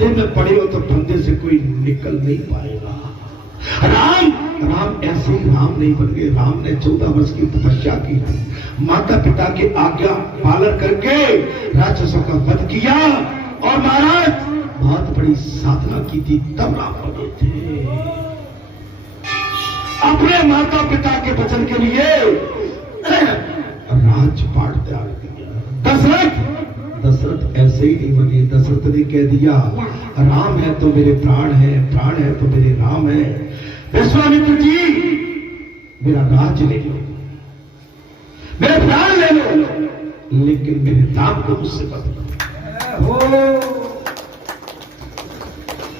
फंदे में पड़े हो तो फंदे से कोई निकल नहीं पाएगा। राम ऐसे ही राम नहीं बन गए। राम ने 14 वर्ष की तपस्या की थी, माता पिता की आज्ञा पालन करके राक्षसों का वध किया और महाराज बहुत बड़ी साधना की थी, तब राम बने थे। अपने माता पिता के वचन के लिए राजपाट त्याग दिया। दशरथ ऐसे ही नहीं बने। दशरथ ने कह दिया राम है तो मेरे प्राण है, प्राण है तो मेरे राम है। विश्वामित्र जी मेरा राज ले लो, मेरे प्राण ले लो, लेकिन मेरे राम को मुझसे बदलो,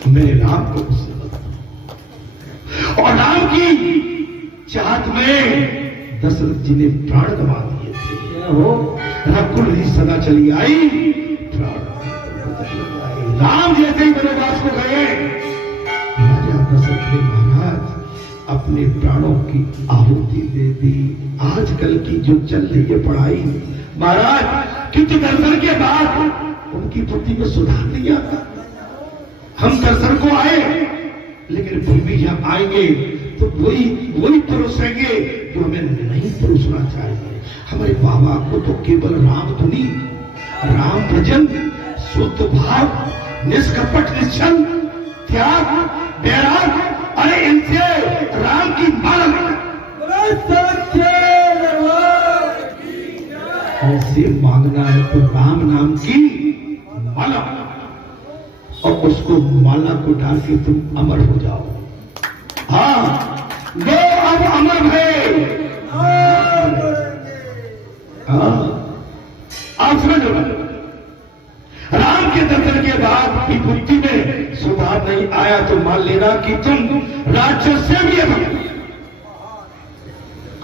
मेरे राम को मुझसे बदलो। और राम की चाहत में दशरथ जी ने प्राण गंवा दिए थे। रघुकुल री सदा चली आई, प्राण राम जैसे ही वनवास को गए, राजा दशरथ ने महाराज अपने प्राणों की आहुति दे दी। आजकल की जो चल रही है पढ़ाई महाराज, किंतु दर्शन के बाद उनकी बुद्धि में सुधार नहीं आता। हम दर्शन को आए, लेकिन फिर भी जब आएंगे तो वही पुरुष रहेंगे जो हमें नहीं पुरुषना चाहिए। हमारे बाबा को तो केवल राम धुनी, राम भजन, शुद्ध भाव, निष्कपट निश्चल, त्याग, वैराग, अरे इनसे राम की माला ऐसे मांगना है तो राम नाम की माला, और उसको माला को डाल के तुम अमर हो जाओ। हाँ, वो अब अमर है। हाँ, आप समझ लो, राम के दर्शन के बाद भी बुद्धि में सुधार नहीं आया तो मान लेना कि तुम राक्षस से भी बनो।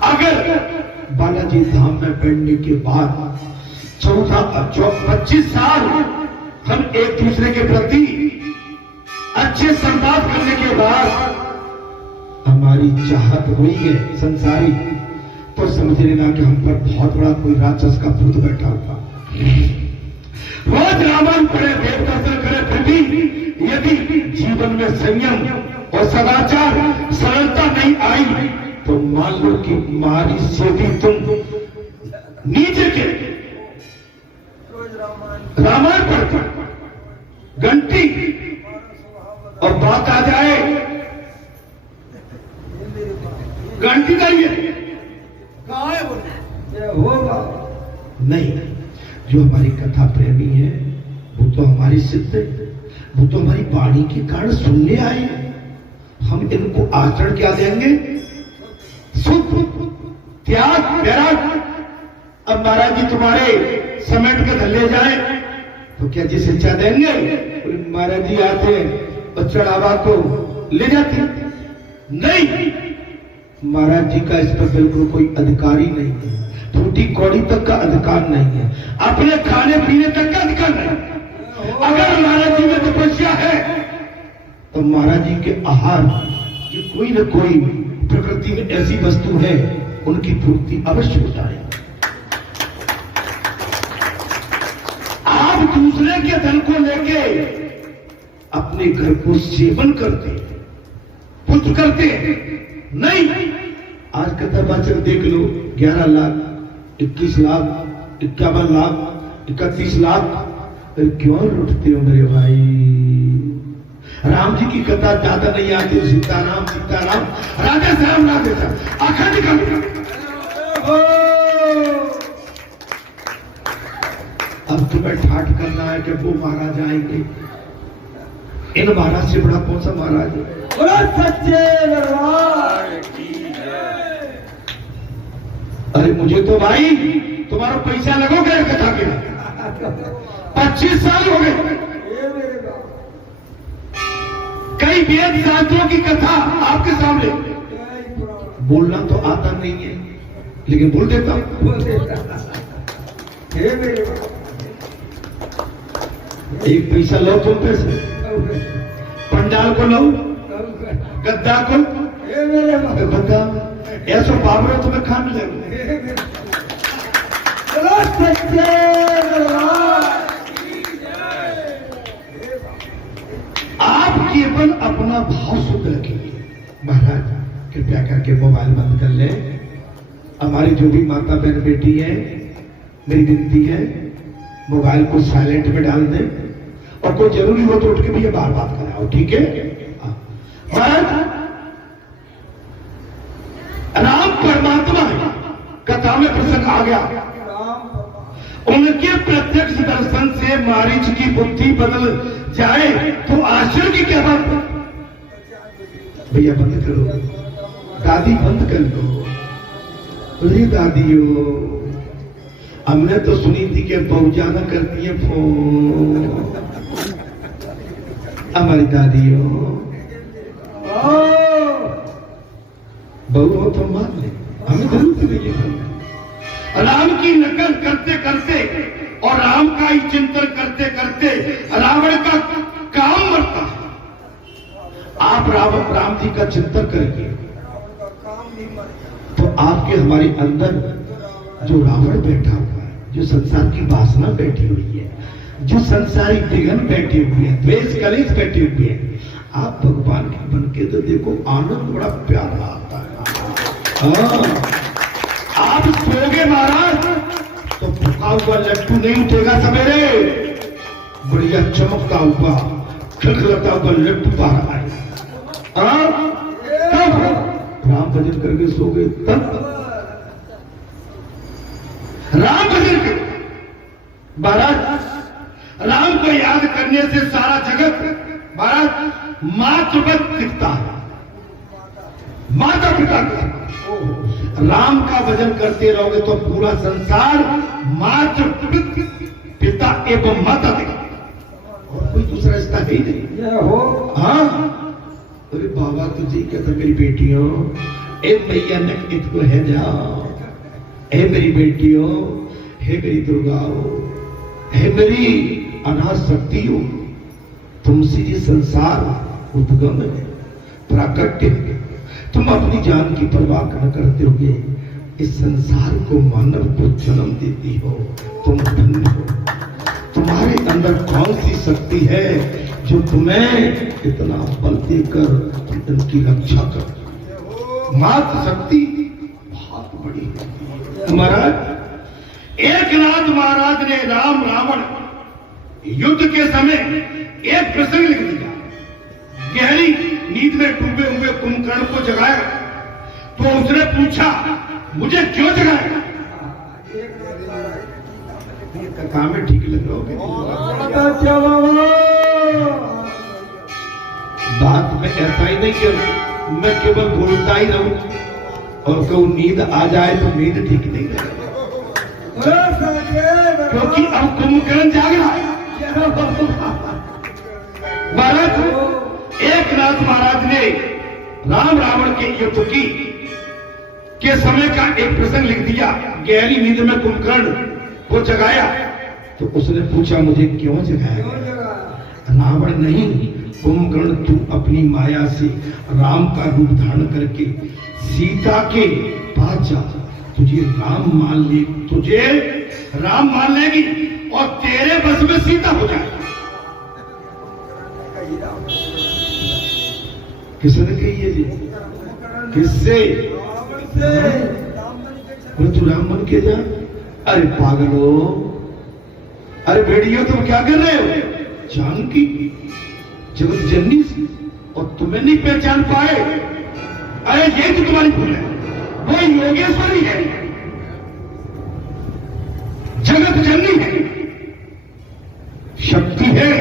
अगर बालाजी धाम में बैठने के बाद 25 साल हम एक दूसरे के प्रति अच्छे संवाद करने के बाद हमारी चाहत हुई है संसारी, तो समझ लेना कि हम पर बहुत बड़ा कोई राक्षस का भूत बैठा हुआ। रोज रामायण पढ़े, देव दर्शन करे, फिर भी यदि जीवन में संयम और सदाचार सरलता नहीं आई तो मान लो कि मारी से भी तुम नीचे के रामायण पढ़ते घंटी और बात आ जाए घंटी करिए कहां है बोले होगा नहीं। जो हमारी कथा प्रेमी है वो तो हमारी सिद्ध है, वो तो हमारी वाणी के कारण सुनने आए हैं। हम इनको आचरण क्या देंगे? शुद्ध त्याग वैराग। अब महाराज जी तुम्हारे समेट के धले जाए तो क्या जी शिक्षा देंगे? महाराज जी आते और चढ़ावा को ले जाते नहीं। महाराज जी का इस पर बिल्कुल कोई अधिकार ही नहीं है, टूटी कौड़ी तक का अधिकार नहीं है, अपने खाने पीने तक का अधिकार नहीं। अगर महाराज जी में तपस्या है तो महाराज जी के आहार ये कोई न कोई प्रकृति में ऐसी वस्तु है उनकी पूर्ति अवश्य होता है। आप दूसरे के धन को लेके अपने घर को सेवन करते पुत्र करते नहीं। आज कथावाचक देख लो, 11 लाख, 21 लाख, 51 लाख, 31 लाख। क्यों लुटते हो मेरे भाई? राम जी की कथा ज्यादा नहीं आती, सीताराम सीताराम, राधे श्याम राधे श्याम, अखंड कभी। अब तुम्हें ठाठ करना है कि वो महाराज आएंगे। इन महाराज से बड़ा कौन सा महाराज है? सच्चे दरबार की जय। अरे मुझे तो भाई तुम्हारा पैसा लगोगे कथा के, 25 साल हो गए। कई वेद शास्त्रों की कथा आपके सामने, बोलना तो आता नहीं है लेकिन बोल देता हूं। एक पैसा लो तुम पैसे, पंडाल को लो, गद्दा को गद्दा, ऐसा बाबरों तुम्हें खा मिलेगा। केवल अपना भाव शुद्ध रखिए। महाराज कृपया करके मोबाइल बंद कर ले। हमारी जो भी माता बहन बेटी है, मेरी विनती है मोबाइल को साइलेंट में डाल दे, और कोई जरूरी हो तो उठ के भी ये बार बात कराओ, ठीक है? महाराज राम परमात्मा है, कथा में प्रसंग आ गया। उनके प्रत्यक्ष दर्शन से मारीच की बुद्धि बदल जाए तो आश्चर्य की क्या बात? भैया बंद करो, दादी बंद कर दो। अरे दादियों, हमने तो सुनी थी कि बहुत ज्यादा करती है फोन। हमारी दादियों, बहू हो तो मान ले, हमें जरूरत नहीं है। राम की नकल करते करते और राम का ही चिंतन करते करते रावण का काम मरता है। आप राम जी का चिंतन करेंगे तो आपके हमारे अंदर जो रावण बैठा हुआ है, जो संसार की वासना बैठी हुई है, जो संसारी विघ्न बैठे हुए हैं, द्वेष कलेश बैठे हुए हैं, आप भगवान के बन के तो देखो, आनंद बड़ा प्यारा आता है। आप सोगे महाराज तो फुका हुआ लड्डू नहीं उठेगा सवेरे, बढ़िया चमकता हुआ खलखलाता हुआ लड्डू पा रहा है। तब राम भजन करके सो गए, तब राम भजन कर महाराज, राम को याद करने से सारा जगत महाराज मातृवत दिखता है, माता पिता का। राम का भजन करते रहोगे तो पूरा संसार मातृ पिता एवं माता दिखेगा, और कोई दूसरा रिश्ता ही नहीं हो। हाँ, अरे बाबा तुझे कहता मेरी बेटियों, ए मैया ने इतको है जाओ, हे मेरी बेटियों, हे मेरी दुर्गाओं, हे मेरी अनाथ शक्तियों, तुमसे ये संसार उद्गम है, प्राकट्य है। तुम अपनी जान की परवाह न करते हुए इस संसार को मानव को जन्म देती हो, तुम धन्य हो। तुम्हारे अंदर कौन सी शक्ति है जो तुम्हें इतना बल देकर इनकी रक्षा कर? मात्र शक्ति बहुत बड़ी है महाराज। एकनाथ महाराज ने राम रावण युद्ध के समय एक प्रसंग लिख दिया। गहरी नींद में डूबे हुए कुंभकर्ण को जगाया तो उसने पूछा, मुझे क्यों जगाया? कथा में ठीक लग रहा हो? बात में ऐसा ही नहीं कि मैं केवल बोलता ही रहूं और कहूं नींद आ जाए तो नींद ठीक नहीं लगे, क्योंकि अब कुंभकर्ण जाग रहा है। महाराज एकनाथ महाराज ने राम रावण के युद्ध की के समय का एक प्रसंग लिख दिया। गहरी नींद में कुंभकर्ण को जगाया तो उसने पूछा, मुझे क्यों जगाया? रावण नहीं, कुंभकर्ण, तू अपनी माया से राम का रूप धारण करके सीता के पास जा, तुझे राम मान लेगी और तेरे बस में सीता हो जाएगी। किसने कही है जी? किससे? तू राम मन के जा। अरे पागलो, अरे भेड़ियो, तुम क्या कर रहे हो? जानकी जगत जननी से, और तुम्हें नहीं पहचान पाए? अरे ये तो तुम्हारी भूल है, वो योगेश्वरी है, जगत जननी है, शक्ति है,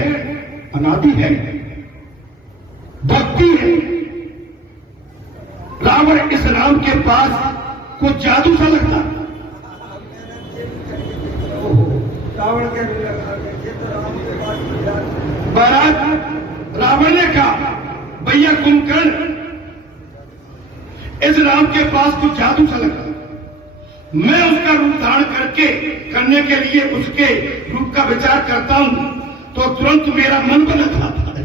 अनादि है, भक्ति है। रावण इस राम के पास को जादू सा लगता। रावण के महाराज रावण ने कहा, भैया कुंभकर्ण, इस राम के पास कुछ जादू सा लगता, मैं उसका रूप धारण करने के लिए उसके रूप का विचार करता हूं तो तुरंत मेरा मन बदल जाता है।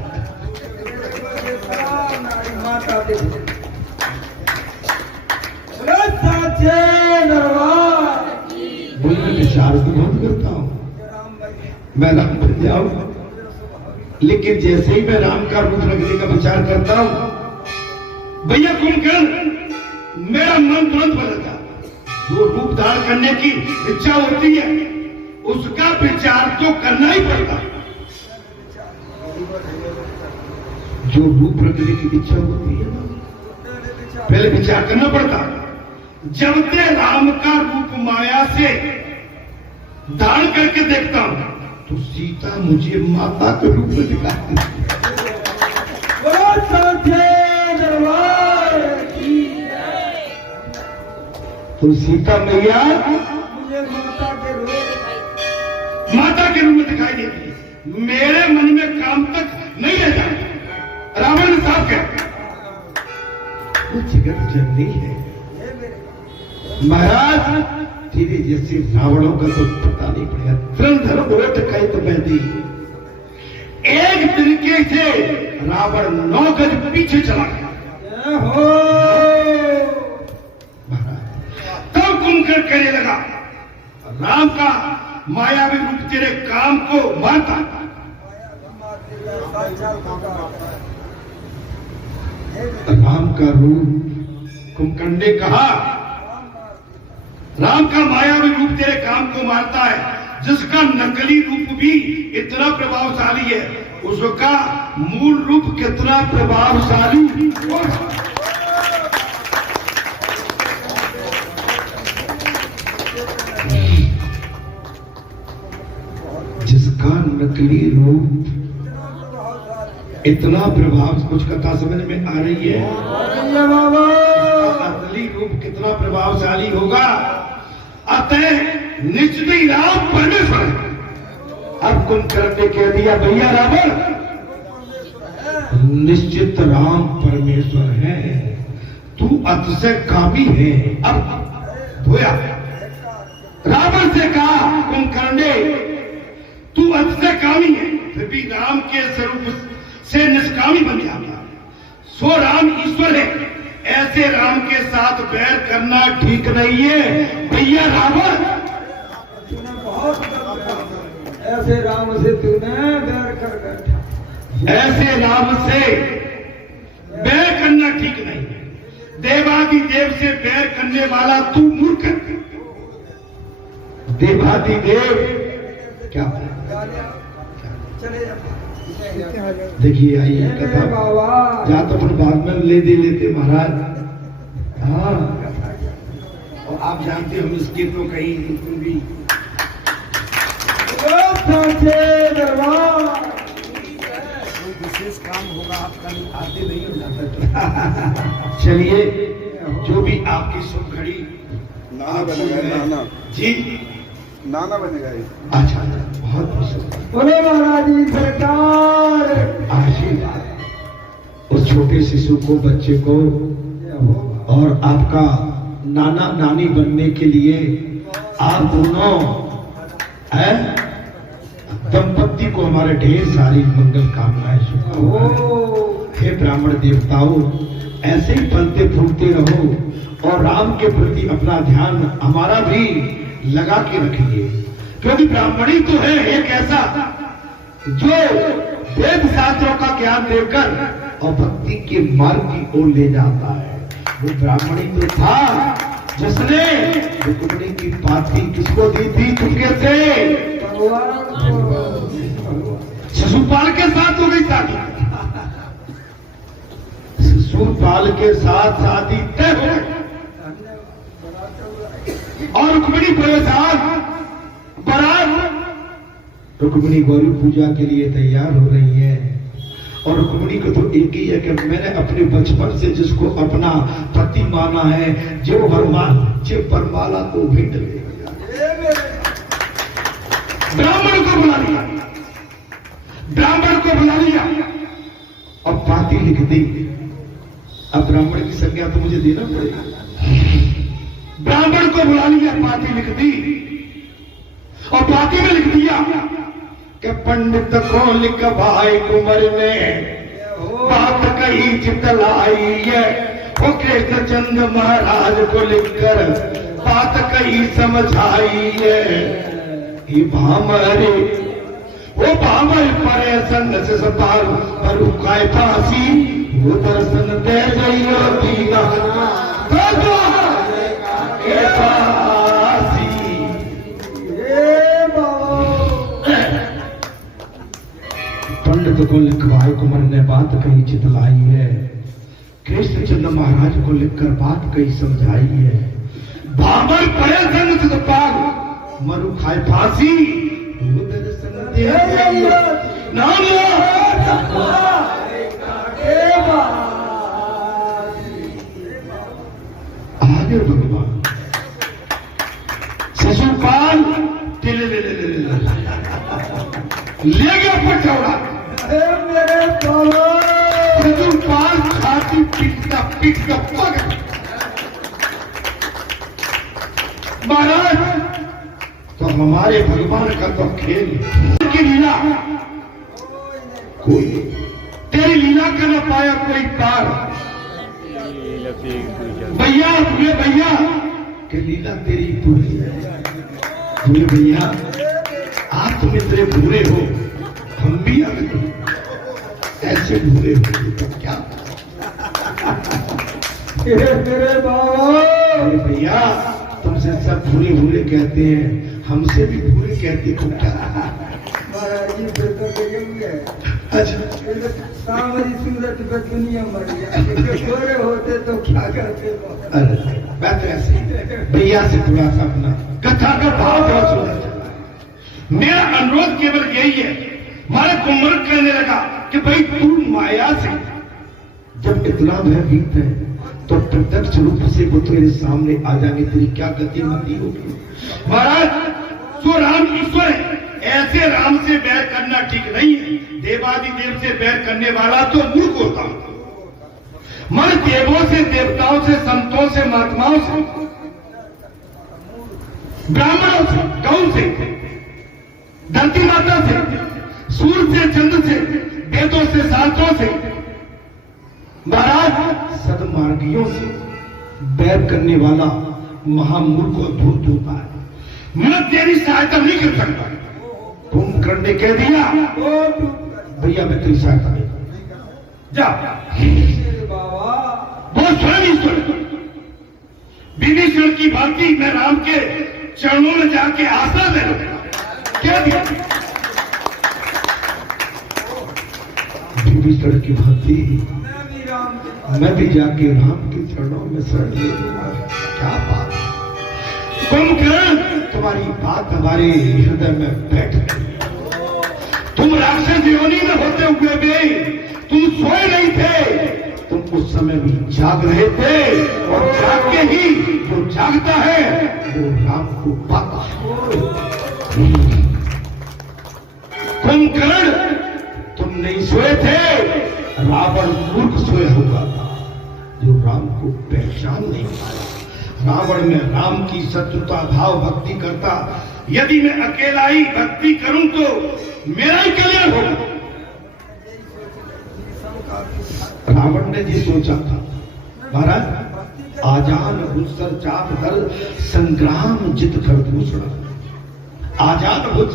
बोले मैं विचार तो बहुत करता हूं, मैं राम बन जाऊं। लेकिन जैसे ही मैं राम का रूप रखने का विचार करता हूं भैया कुंभकर्ण मेरा मन तुरंत बदलता। जो रूप धारण करने की इच्छा होती है उसका विचार तो करना ही पड़ता। जो रूप रखने की इच्छा होती है ना पहले विचार करना पड़ता। जब ते राम का रूप माया से धारण करके देखता हूं तो सीता मुझे माता के रूप में दिखाती है। तो सीता मैया मुझे माता के रूप में दिखाई देती है। मेरे मन में काम तक नहीं रह जाता। रावण ने साफ कहा वो जगत जननी है महाराज। तेरे जैसे रावणों का तो पता नहीं पड़ेगा। धुरंधर ओट कहे तो बहती एक तरीके से रावण 9 गज पीछे चला गया। तब कुंभकर्ण कहने लगा राम का मायावी रूप तेरे काम को मारता। राम का रूप कुंभकर्ण ने कहा राम का मायावी रूप तेरे काम को मारता है। जिसका नकली रूप भी इतना प्रभावशाली है उसका मूल रूप कितना प्रभावशाली। जिसका नकली रूप इतना प्रभाव, कुछ कथा समझ में आ रही है? असली रूप कितना प्रभावशाली होगा। अतः निश्चित ही राम परमेश्वर है। अब कुंभकर्ण ने कह दिया भैया रावण निश्चित राम परमेश्वर है, तू अतिशय कामी है। अब धोया रावण से कहा कुंभकर्ण ने तू अतिशय कामी है फिर भी राम के स्वरूप से निष्कामी बन जाता। सो राम ईश्वर है, ऐसे राम के साथ बैर करना ठीक नहीं है भैया रावण। ऐसे राम से तूने बैर कर बैठा। ऐसे राम से बैर करना ठीक नहीं है। देवादि देव से बैर करने वाला तू मूर्ख है। देवादि देव क्या देखिए आइए कथा जा तो अपन बाद में ले दे लेते महाराज। हाँ और आप जानते हो हम इसके तो कहीं बिल्कुल भी विशेष काम होगा आपका आते नहीं हो जाता। चलिए जो भी आपकी शुभ घड़ी नाना बनेगा। नाना जी नाना बनेगा। अच्छा बहुत बहुत बोले महाराज जी सरकार आशीर्वाद उस छोटे शिशु को बच्चे को और आपका नाना नानी बनने के लिए आप दोनों दंपत्ति को हमारे ढेर सारी मंगल कामनाएं शुभ। हे ब्राह्मण देवताओं ऐसे ही फलते फूलते रहो और राम के प्रति अपना ध्यान हमारा भी लगा के रखिए, क्योंकि ब्राह्मणी तो है एक ऐसा जो वेद शास्त्रों का ज्ञान देकर और भक्ति के मार्ग की ओर ले जाता है। वो ब्राह्मणी तो था जिसने रुक्मिणी की पाती किसको दी थी? चुपके से शिशुपाल के साथ हो गई शादी। शिशुपाल के साथ शादी तय हो गई और रुक्मिणी परेशान बारात रुक्मिणी गौरी पूजा के लिए तैयार हो रही है। और रुक्मिणी को तो एक ही है कि मैंने अपने बचपन से जिसको अपना पति माना है जो वरमाला तो भेंट ले। ब्राह्मण को बुला लिया, ब्राह्मण को बुला लिया और पाती लिख दी। अब ब्राह्मण की संज्ञा तो मुझे देना पड़ेगा। ब्राह्मण को बुला लिया, पाती लिख दी और पाती में लिख दिया कि पंडित को लिख भाई कुंवर ने बात कही चितलाई है। वो कृष्ण चंद महाराज को लिखकर बात कही समझाई है। भामरे वो बाबा परे संग से सतार पर उकाय फांसी वो दर्शन दे जाइयो दीवाना तो के फांसी। पंडित को लिखवाए कुंवर ने बात कही चितलाई है, कृष्ण चंद्र महाराज को लिखकर बात कही समझाई है। बाबर पड़े संग से पार मरु खाए फांसी वो दर्शन दे जाइयो नाम आगे भगवान शिशुपाल ले गया पटौड़ा मेरे बाबा शिशुपाल छाती पीट का पकड़ महाराज तो हमारे भगवान का तो खेल की लीला कोई तेरी लीला का न पाया कोई पार। भैया भूले भैया कि लीला तेरी पूरी भूले भैया आप तुम इतने बुरे हो हम भी अगर ऐसे बुरे हो तो क्या मेरे बाबा भैया तुमसे सब बुरे बुरे कहते हैं हमसे भी बुरे कहते हो क्या। महाराज जी फिर तो कहेंगे अच्छा सामरी सूरत पे दुनिया मर गया गोरे होते तो क्या करते। अरे बात ऐसे भैया से थोड़ा सा अपना कथा का भाव थोड़ा सुनना चाहता है। मेरा अनुरोध केवल यही है। हमारे कुंवर कहने लगा कि भाई तू माया से जब इतना भयभीत है तो प्रत्यक्ष रूप से वो तेरे सामने आ जाएंगे, तेरी क्या गति मति होगी। महाराज सो राम ईश्वर है, ऐसे राम से बैर करना ठीक नहीं है। देवादिदेव से बैर करने वाला तो मूर्ख होता मन देवों से देवताओं से संतों से महात्माओं से ब्राह्मणों से गौ से धरती माता से सूर्य से चंद्र से वेदों से शास्त्रों से महाराज सदमार्गियों से बैर करने वाला महामूर्ख और धूर्त होता है। मैं तेरी सहायता नहीं कर सकता। कुंभकर्ण ने कह दिया भैया मैं तेरी सहायता नहीं जा बाबा वो स्वयं ईश्वर विभीषण की भांति मैं राम के चरणों में जाके आशा दे कह दिया विभीषण की भांति मैं भी जाके राम के चरणों में शरण ले लूंगा। क्या बात कुंभकर्ण तुम्हारी बात हमारे हृदय में बैठ गई। तुम राक्षस योनि में होते हुए भी तुम सोए नहीं थे, तुम उस समय भी जाग रहे थे और जाग के ही जो जागता है वो राम को पाता है। कुंभकर्ण तुम नहीं सोए थे, रावण मूर्ख सोया हुआ था जो राम को पहचान नहीं पाया। रावण में राम की शत्रुता भाव भक्ति करता, यदि मैं अकेला ही भक्ति करूं तो मेरा ही कल्याण होगा। रावण ने जी सोचा था महाराज आजान भूसर चाप दल संग्राम जित कर दूसरा आजाद भुज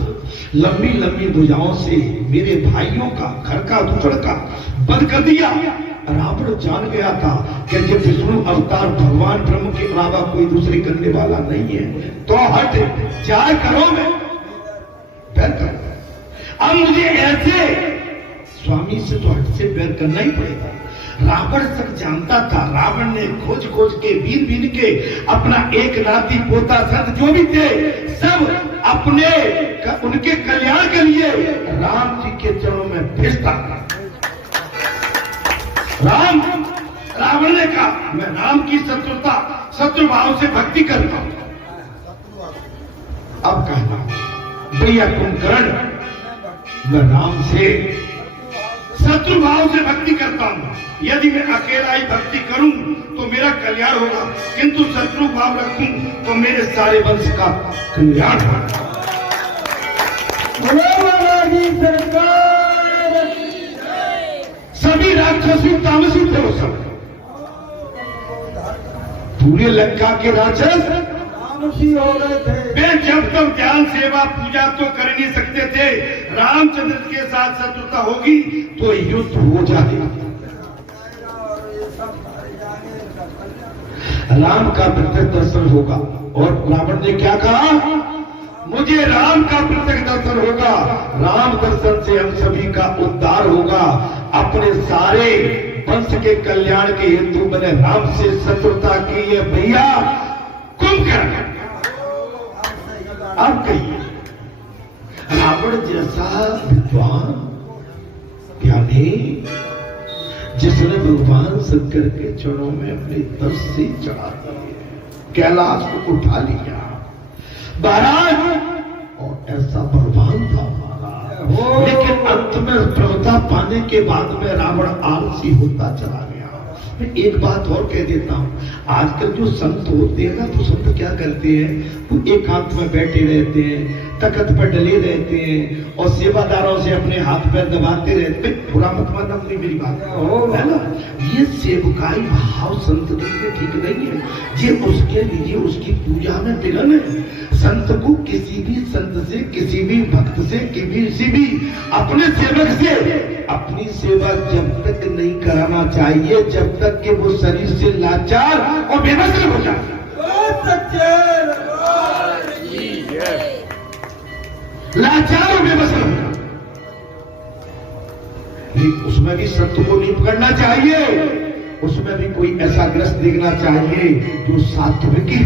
लंबी लंबी भुजाओं से मेरे भाइयों का घर का दूसर का बंद कर दिया। रावण जान गया था कि जब विष्णु अवतार भगवान ब्रह्म के अलावा कोई दूसरी करने वाला नहीं है तो हट चाहे करो में बैर कर। अब मुझे ऐसे स्वामी से तो हट से बैर करना ही पड़ेगा। रावण सब जानता था। रावण ने खोज खोज के बीन बीन के अपना एक नाती पोता सत जो भी थे सब अपने उनके कल्याण के लिए राम जी के चरणों में भेजता। रावण ने कहा मैं राम की शत्रु भाव से भक्ति करता हूं। अब कहना भैया कुंभकर्ण मैं राम से शत्रु भाव से भक्ति करता हूं। यदि मैं अकेला ही भक्ति करूं तो मेरा कल्याण होगा, किंतु शत्रु भाव रखूं तो मेरे सारे वंश का कल्याण होगा। सभी राक्षसी तामसी थे वो सब, पूरे लंका के राक्षस तामसी हो गए थे। वे जब तक ज्ञान सेवा पूजा तो कर नहीं सकते थे। रामचंद्र के साथ शत्रुता होगी तो युद्ध हो जाएगा। राम का प्रत्यक्ष दर्शन होगा। और रावण ने क्या कहा? मुझे राम का प्रत्यक्ष दर्शन होगा। राम दर्शन से हम सभी का उद्धार होगा। अपने सारे वंश के कल्याण के हेतु मैंने राम से शत्रुता की है भैया, कुंभकर्ण। अब कहिए, रावण जैसा विद्वान ज्ञानी जिसने भगवान शंकर के चरणों में अपनी तर्स से चढ़ा दिए, कैलाश को उठा लिया महाराज, और ऐसा बलवान था महाराज। लेकिन अंत में प्रभुता पाने के बाद में रावण आलसी होता चला गया। मैं एक बात और कह देता हूं, आजकल जो संत होते हैं ना, तो संत क्या करते हैं, वो एकांत में बैठे रहते हैं, तखत पर डले रहते हैं और सेवादारों से अपने हाथ पैर दबाते रहते हैं। बुरा मत मानना अपनी मेरी बात है ना, ये सेवकाई भाव संत के लिए ठीक नहीं है। ये उसके लिए उसकी पूजा में विघ्न है। संत को किसी भी संत से, किसी भी भक्त से, किसी भी अपने सेवक से अपनी सेवा जब तक नहीं कराना चाहिए जब तक कि वो शरीर से लाचार और बेबस हो जाए। लाचार और बेबस हो जाए, उसमें भी संत को नहीं पकड़ना चाहिए। उसमें भी कोई ऐसा ग्रस्त देखना चाहिए जो सात्विकी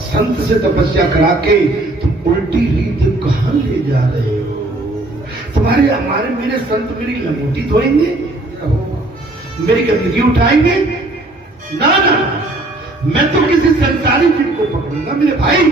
संत से तपस्या करा के तुम उल्टी रीत कहां ले जा रहे हो? तुम्हारे हमारे मेरे संत मेरी लंगोटी धोएंगे, मेरी गंदगी उठाएंगे? ना ना, मैं तो किसी संसारी जीव को पकड़ूंगा मेरे भाई।